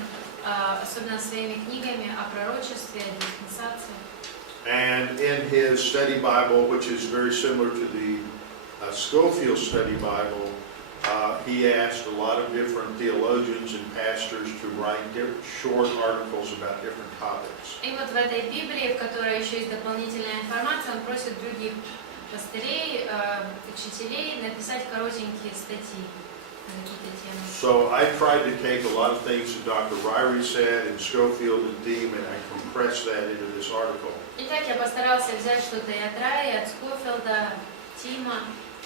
особенно своими книгами о пророчестве, о диспенсации. And in his study Bible, which is very similar to the Schofield Study Bible, he asked a lot of different theologians and pastors to write short articles about different topics. И вот в этой Библии, в которой еще есть дополнительная информация, он просит других пастырей, учителей написать коротенькие статьи на какие-то темы. So I tried to take a lot of things that Dr. Ryrie said and Schofield and Dean, and I compressed that into this article. Итак, я постарался взять что-то и от Райи, от Скофилда, Тима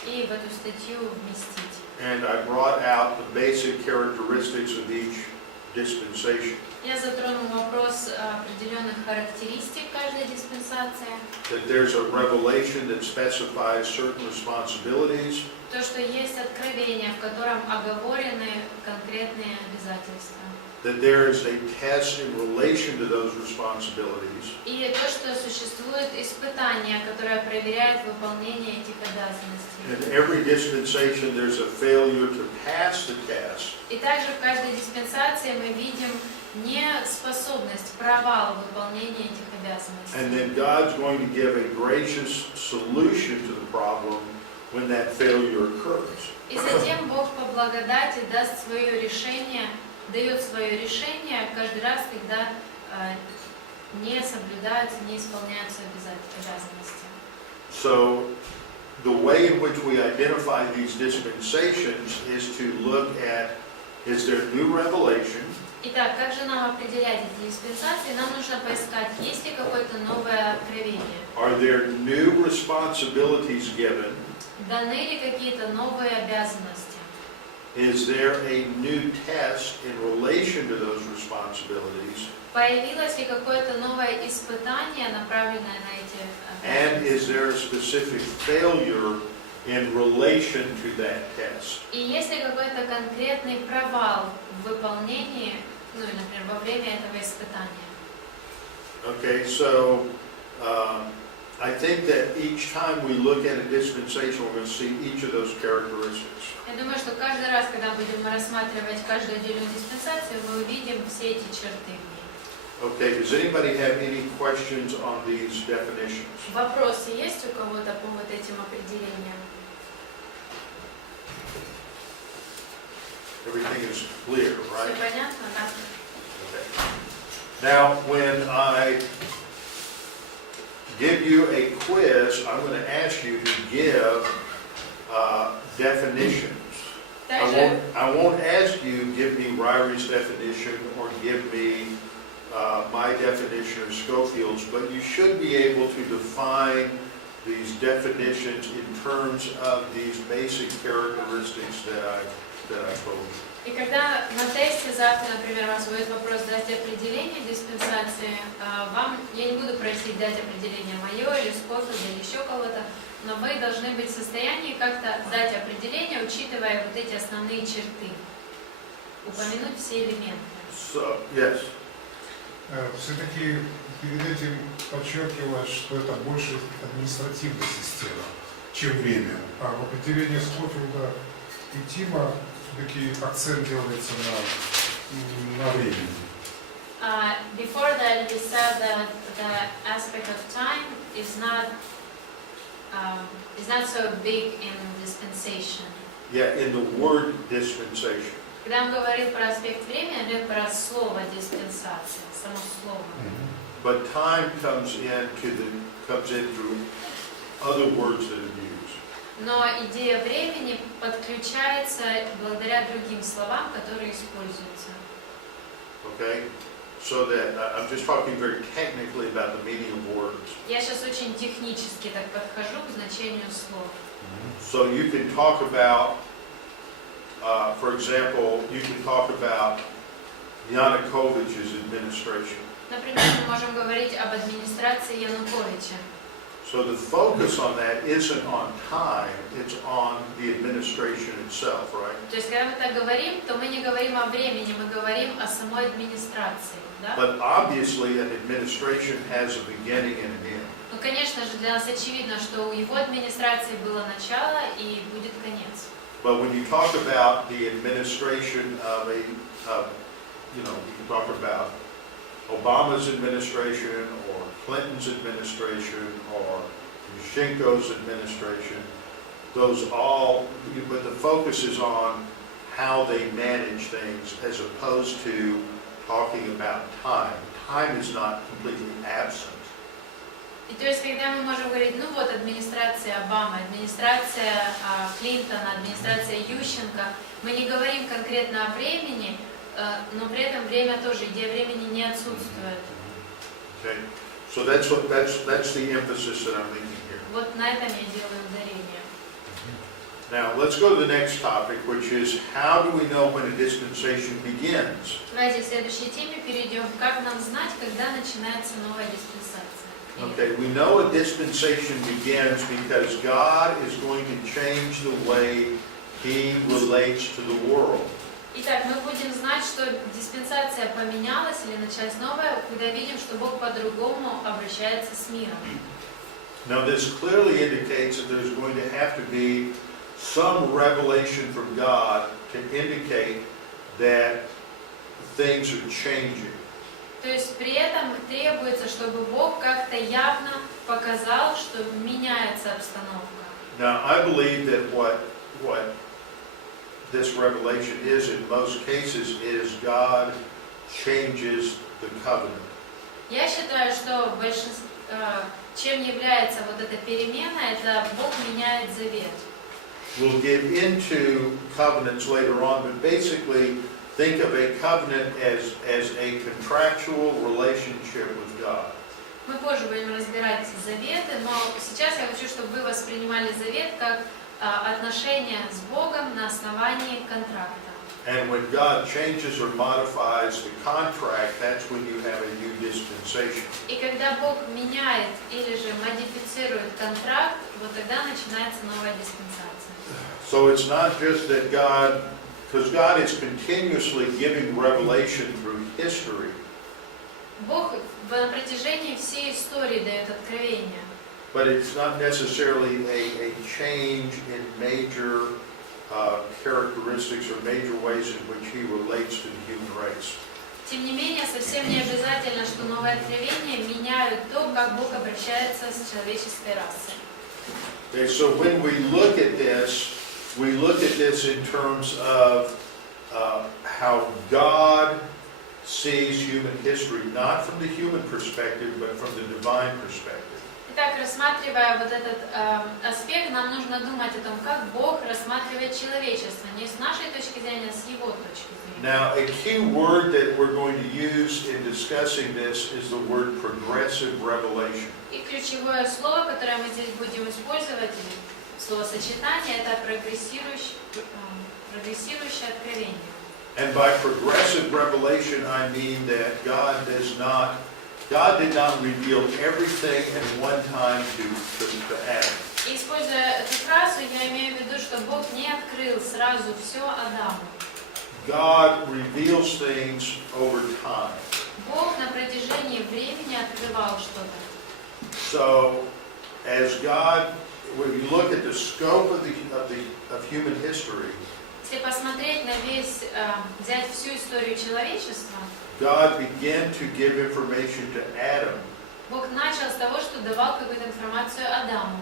и в эту статью вместить. And I brought out the basic characteristics of each dispensation. Я затронул вопрос определенных характеристик каждой диспенсации. That there's a revelation that specifies certain responsibilities. То, что есть откровение, в котором оговорены конкретные обязательства. That there is a test in relation to those responsibilities. И то, что существует испытание, которое проверяет выполнение этих обязанностей. In every dispensation there's a failure to pass the test. И также в каждой диспенсации мы видим неспособность, провал выполнения этих обязанностей. And then God's going to give a gracious solution to the problem when that failure occurs. И затем Бог по благодати даст свое решение, дает свое решение каждый раз, когда не соблюдаются, не исполняются обязанности. So the way in which we identify these dispensations is to look at, is there new revelation? Итак, как же нам определять эти диспенсации? Нам нужно поискать, есть ли какое-то новое откровение. Are there new responsibilities given? Даны ли какие-то новые обязанности? Is there a new test in relation to those responsibilities? Появилось ли какое-то новое испытание, направленное на эти And обязанности? is there a specific failure in relation to that test? И есть ли какой-то конкретный провал в выполнении, ну, например, во время этого испытания? Okay, so I think that each time we look at a dispensation, we're going to see each of those characteristics. Я думаю, что каждый раз, когда будем рассматривать каждую отдельную диспенсацию, мы увидим все эти черты в ней. Okay, does anybody have any questions on these definitions? Вопросы есть у кого-то по вот этим определениям? Everything is clear, Все right? понятно, да? Okay. Now, when I give you a quiz, I'm going to ask you to give definitions. Также, I won't ask you give me Ryrie's definition or give me my definition of Schofield's, but you should be able to define these definitions in terms of these basic characteristics that I told you. И когда на тесте завтра, например, вас будет вопрос дать определение диспенсации, я не буду просить дать определение мое или Скотта или еще кого-то, но вы должны быть в состоянии как-то дать определение, учитывая вот эти основные черты, упомянуть все элементы. So, yes. Все-таки перед этим подчеркивалось, что это больше административная система, чем время. А в определении Скотфилда и Тима все-таки акцент делается на времени. Before that, he said that the aspect of time is not so big in dispensation. Yeah, in the word dispensation. Когда он говорит про аспект времени, он говорит про слово диспенсация, само слово. But time comes in through other words that are used. Но идея времени подключается благодаря другим словам, которые используются. Okay? So that, I'm just talking very technically about the meaning of words. Я сейчас очень технически так подхожу к значению слов. So you can talk about, for example, you can talk about Yanukovych's administration. Например, мы можем говорить об администрации Януковича. So the focus on that isn't on time, it's on the administration itself, right? То есть, когда мы так говорим, то мы не говорим о времени, мы говорим о самой администрации, да? But obviously an administration has a beginning and an end. Ну, конечно же, для нас очевидно, что у его администрации было начало и будет конец. But when you talk about the administration of you can talk about Obama's administration or Clinton's administration or Yushchenko's administration, but the focus is on how they manage things as opposed to talking about time. Time is not completely absent. И то есть, когда мы можем говорить, ну вот, администрация Обамы, администрация Клинтона, администрация Ющенко, мы не говорим конкретно о времени, но при этом время тоже, идея времени не отсутствует. Okay, so that's the emphasis that I'm making here. Вот на этом я делаю ударение. Now let's go to the next topic, which is how do we know when a dispensation begins? Давайте к следующей теме перейдем. Как нам знать, когда начинается новая диспенсация? Okay, we know a dispensation begins because God is going to change the way He relates to the world. Итак, мы будем знать, что диспенсация поменялась или началась новая, когда видим, что Бог по-другому обращается с миром. Now this clearly indicates that there's going to have to be some revelation from God to indicate that things are changing. То есть при этом требуется, чтобы Бог как-то явно показал, что меняется обстановка. Now I believe that what this revelation is in most cases is God changes the covenant. Я считаю, что чем является вот эта перемена, это Бог меняет завет. We'll get into covenants later on, but basically think of a covenant as a contractual relationship with God. Мы позже будем разбирать заветы, но сейчас я хочу, чтобы вы воспринимали завет как отношения с Богом на основании контракта. And when God changes or modifies the contract, that's when you have a new dispensation. И когда Бог меняет или же модифицирует контракт, вот тогда начинается новая диспенсация. So it's not just that because God is continuously giving revelation through history. Бог на протяжении всей истории дает откровения. But it's not necessarily a change in major characteristics or major ways in which He relates to the human race. Тем не менее, совсем не обязательно, что новые откровения меняют то, как Бог обращается с человеческой расой. Okay, so when we look at this in terms of how God sees human history, not from the human perspective, but from the divine perspective. Итак, рассматривая вот этот аспект, нам нужно думать о том, как Бог рассматривает человечество, не с нашей точки зрения, а с Его точки зрения. Now, a key word that we're going to use in discussing this is the word progressive revelation. И ключевое слово, которое мы здесь будем использовать, или словосочетание, это прогрессирующее откровение. And by progressive revelation, I mean that God did not reveal everything at one time to Adam. И используя эту фразу, я имею в виду, что Бог не открыл сразу все Адаму. God reveals things over time. Бог на протяжении времени открывал что-то. So, as God, when you look at the scope of human history, Если посмотреть на взять всю историю человечества, God began to give information to Adam. Бог начал с того, что давал какую-то информацию Адаму.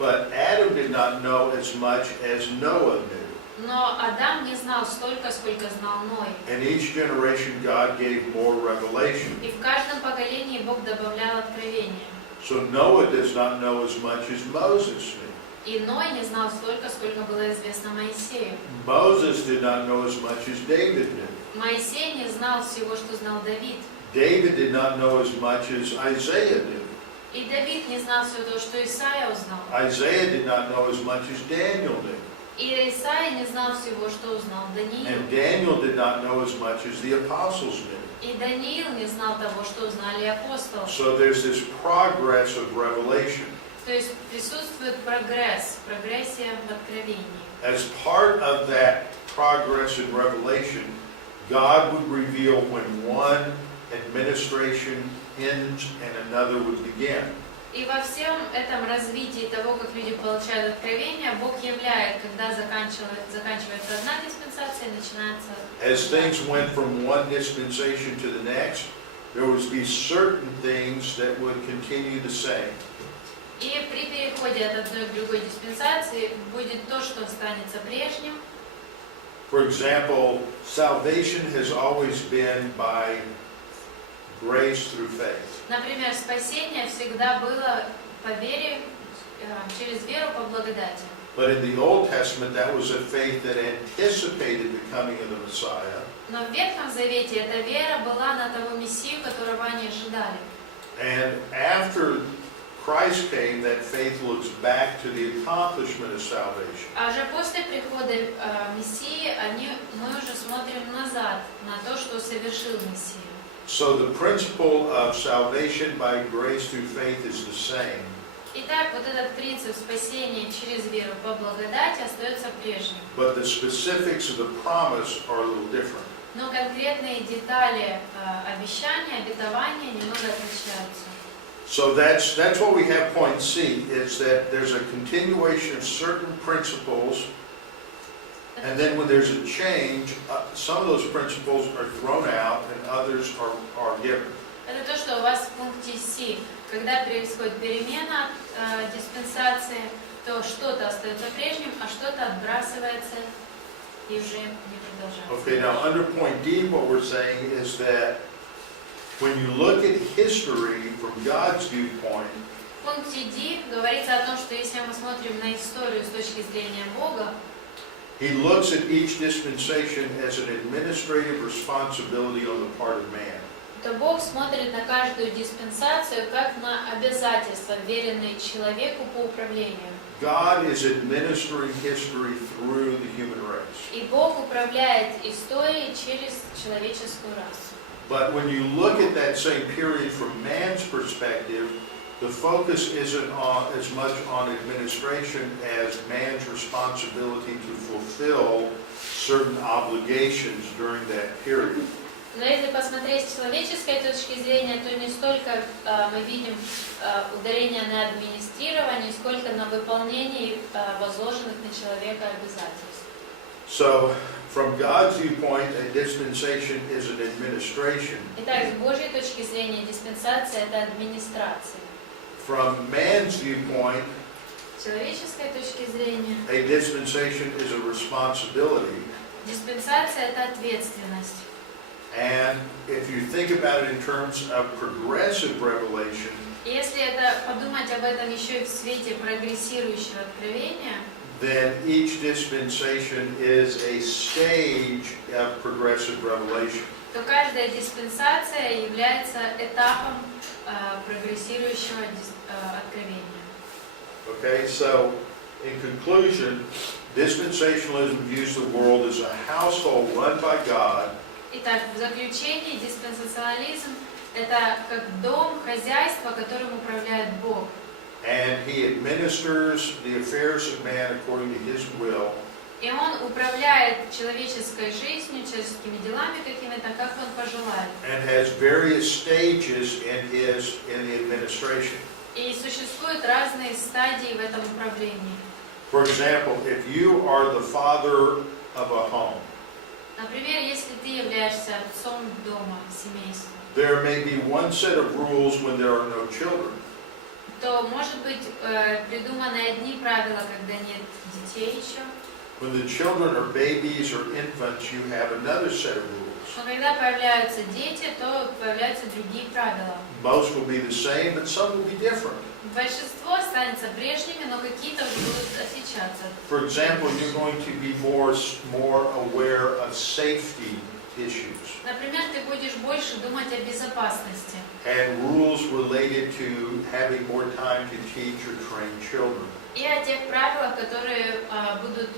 But Adam did not know as much as Noah knew. Но Адам не знал столько, сколько знал Ной. In each generation, God gave more revelation. И в каждом поколении Бог добавлял откровения. So Noah does not know as much as Moses knew. И Ной не знал столько, сколько было известно Моисею. Moses did not know as much as David knew. Моисей не знал всего, что знал Давид. David did not know as much as Isaiah knew. И Давид не знал всего того, что Исаия узнал. Isaiah did not know as much as Daniel knew. И Исаия не знал всего, что узнал Даниил. And Daniel did not know as much as the apostles knew. И Даниил не знал того, что узнали апостолы. So there's this progress of revelation. То есть присутствует прогрессия в откровении. As part of that progress in revelation, God would reveal when one administration ends and another would begin. И во всем этом развитии того, как люди получают откровение, Бог являет, когда заканчивается одна диспенсация, начинается As things went from one dispensation to the next, there would be certain things that would continue the same. И при переходе от одной к другой диспенсации будет то, что останется прежним. For example, salvation has always been by grace through faith. Например, спасение всегда было по вере, через веру по благодати. But in the Old Testament, that was a faith that anticipated the coming of the Messiah. Но в Ветхом Завете эта вера была на того Мессию, которого они ожидали. And after Christ came, that faith looks back to the accomplishment of salvation. А уже после прихода Мессии мы уже смотрим назад на то, что совершил Мессия. So the principle of salvation by grace through faith is the same. Итак, вот этот принцип спасения через веру по благодати остается прежним. But the specifics of the promise are a little different. Но конкретные детали обещания, обетования немного отличаются. So that's what we have point C, is that there's a continuation of certain principles, and then when there's a change, some of those principles are thrown out and others are given. Это то, что у вас в пункте C. Когда происходит перемена диспенсации, то что-то остается прежним, а что-то отбрасывается и уже не продолжается. Okay, now under point D, what we're saying is that when you look at history from God's viewpoint, В пункте D говорится о том, что если мы смотрим на историю с точки зрения Бога, He looks at each dispensation as an administrative responsibility on the part of man. то Бог смотрит на каждую диспенсацию как на обязательства, вверенные человеку по управлению. God is administering history through the human race. И Бог управляет историей через человеческую расу. But when you look at that same period from man's perspective, the focus isn't as much on administration as man's responsibility to fulfill certain obligations during that period. Но если посмотреть с человеческой точки зрения, то не столько мы видим ударение на администрировании, сколько на выполнении возложенных на человека обязательств. So, from God's viewpoint, a dispensation is an administration. Итак, с Божьей точки зрения диспенсация – это администрация. From man's viewpoint, С человеческой точки зрения a dispensation is a responsibility. диспенсация – это ответственность. And if you think about it in terms of progressive revelation, Если это подумать об этом еще и в свете прогрессирующего откровения, then each dispensation is a stage of progressive revelation. то каждая диспенсация является этапом прогрессирующего откровения. Okay, so in conclusion, dispensationalism views the world as a household run by God. Итак, в заключении диспенсационализм – это как дом, хозяйство, которым управляет Бог. And he administers the affairs of man according to his will. И Он управляет человеческой жизнью, человеческими делами какими-то, как Он пожелает. And has various stages in the administration. И существуют разные стадии в этом управлении. For example, if you are the father of a home, Например, если ты являешься отцом дома, семейства, there may be one set of rules when there are no children. то, может быть, придуманы одни правила, когда нет детей еще. When the children are babies or infants, you have another set of rules. Но когда появляются дети, то появляются другие правила. Most will be the same, but some will be different. Большинство останется прежними, но какие-то будут отличаться. For example, you're going to be more aware of safety issues Например, ты будешь больше думать о безопасности and rules related to having more time to teach or train children. и о тех правилах, которые будут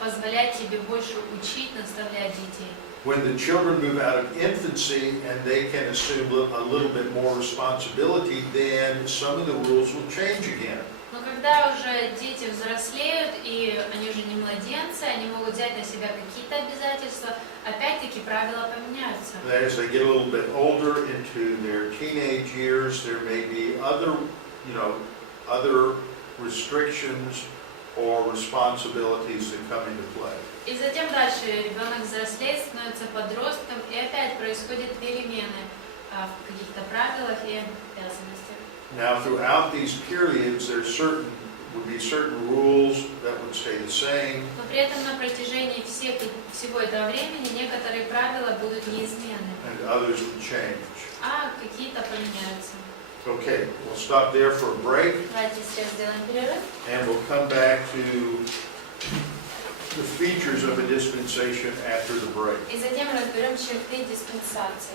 позволять тебе больше учить, наставлять детей. When the children move out of infancy and they can assume a little bit more responsibility, then some of the rules will change again. Но когда уже дети взрослеют, и они уже не младенцы, они могут взять на себя какие-то обязательства, опять-таки правила поменяются. As they get a little bit older into their teenage years, there may be other restrictions or responsibilities that come into play. И затем дальше ребенок взрослеет, становится подростком, и опять происходят перемены в каких-то правилах и обязанностях. Now, throughout these periods, there would be certain rules that would stay the same, Но при этом на протяжении всего этого времени некоторые правила будут неизменны, and others would change. а какие-то поменяются. Okay, we'll stop there for a break, Давайте сейчас сделаем перерыв. and we'll come back to the features of a dispensation after the break. И затем разберем черты диспенсации.